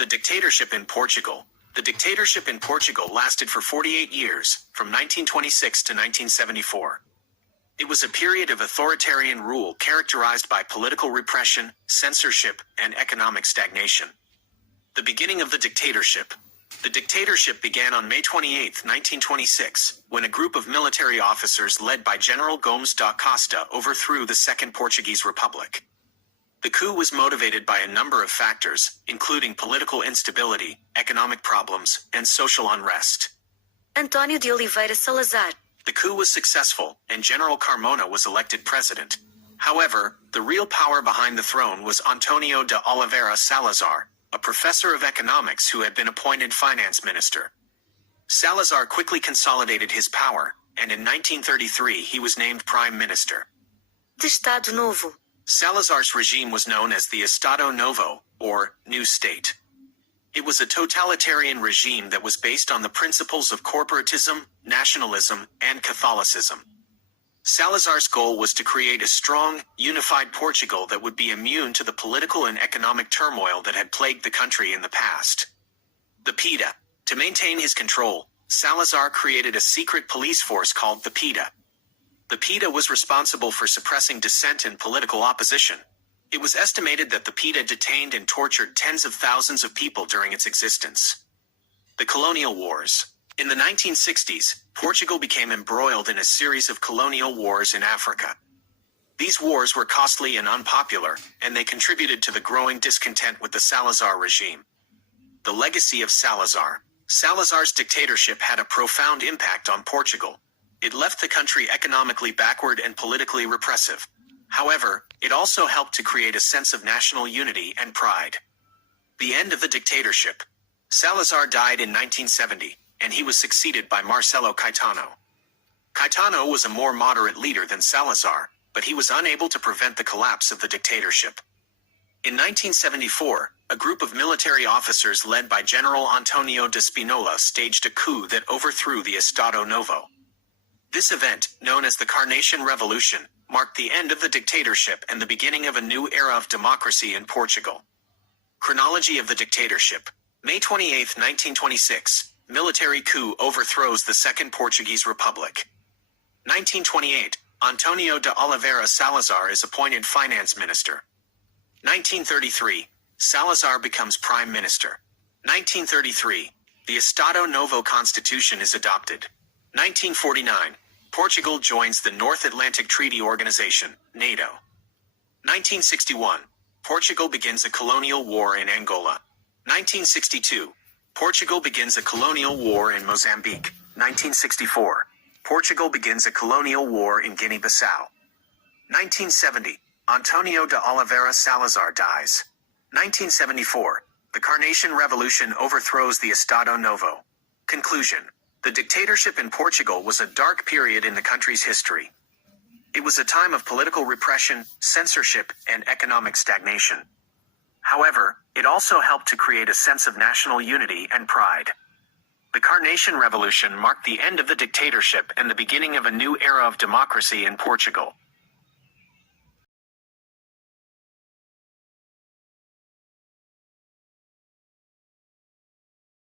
The dictatorship in Portugal. The dictatorship in Portugal lasted for 48 years, from 1926 to 1974. It was a period of authoritarian rule characterized by political repression, censorship, and economic stagnation. The beginning of the dictatorship. The dictatorship began on May 28, 1926, when a group of military officers led by General Gomes da Costa overthrew the Second Portuguese Republic. The coup was motivated by a number of factors, including political instability, economic problems, and social unrest. António de Oliveira Salazar. The coup was successful, and General Carmona was elected president. However, the real power behind the throne was António de Oliveira Salazar, a professor of economics who had been appointed finance minister. Salazar quickly consolidated his power, and in 1933 he was named prime minister. De Estado Novo. Salazar's regime was known as the Estado Novo, or New State. It was a totalitarian regime that was based on the principles of corporatism, nationalism, and Catholicism. Salazar's goal was to create a strong, unified Portugal that would be immune to the political and economic turmoil that had plagued the country in the past. The PIDE. To maintain his control, Salazar created a secret police force called the PIDE. The PIDE was responsible for suppressing dissent and political opposition. It was estimated that the PIDE detained and tortured tens of thousands of people during its existence. The Colonial Wars. In the 1960s, Portugal became embroiled in a series of colonial wars in Africa. These wars were costly and unpopular, and they contributed to the growing discontent with the Salazar regime. The legacy of Salazar. Salazar's dictatorship had a profound impact on Portugal. It left the country economically backward and politically repressive. However, it also helped to create a sense of national unity and pride. The end of the dictatorship. Salazar died in 1970, and he was succeeded by Marcelo Caetano. Caetano was a more moderate leader than Salazar, but he was unable to prevent the collapse of the dictatorship. In 1974, a group of military officers led by General Antonio de Spinola staged a coup that overthrew the Estado Novo. This event, known as the Carnation Revolution, marked the end of the dictatorship and the beginning of a new era of democracy in Portugal. Chronology of the dictatorship. May 28, 1926, military coup overthrows the Second Portuguese Republic. 1928, António de Oliveira Salazar is appointed finance minister. 1933, Salazar becomes prime minister. 1933, the Estado Novo Constitution is adopted. 1949, Portugal joins the North Atlantic Treaty Organization, NATO. 1961, Portugal begins a colonial war in Angola. 1962, Portugal begins a colonial war in Mozambique. 1964, Portugal begins a colonial war in Guinea-Bissau. 1970, António de Oliveira Salazar dies. 1974, the Carnation Revolution overthrows the Estado Novo. Conclusion. The dictatorship in Portugal was a dark period in the country's history. It was a time of political repression, censorship, and economic stagnation. However, it also helped to create a sense of national unity and pride. The Carnation Revolution marked the end of the dictatorship and the beginning of a new era of democracy in Portugal.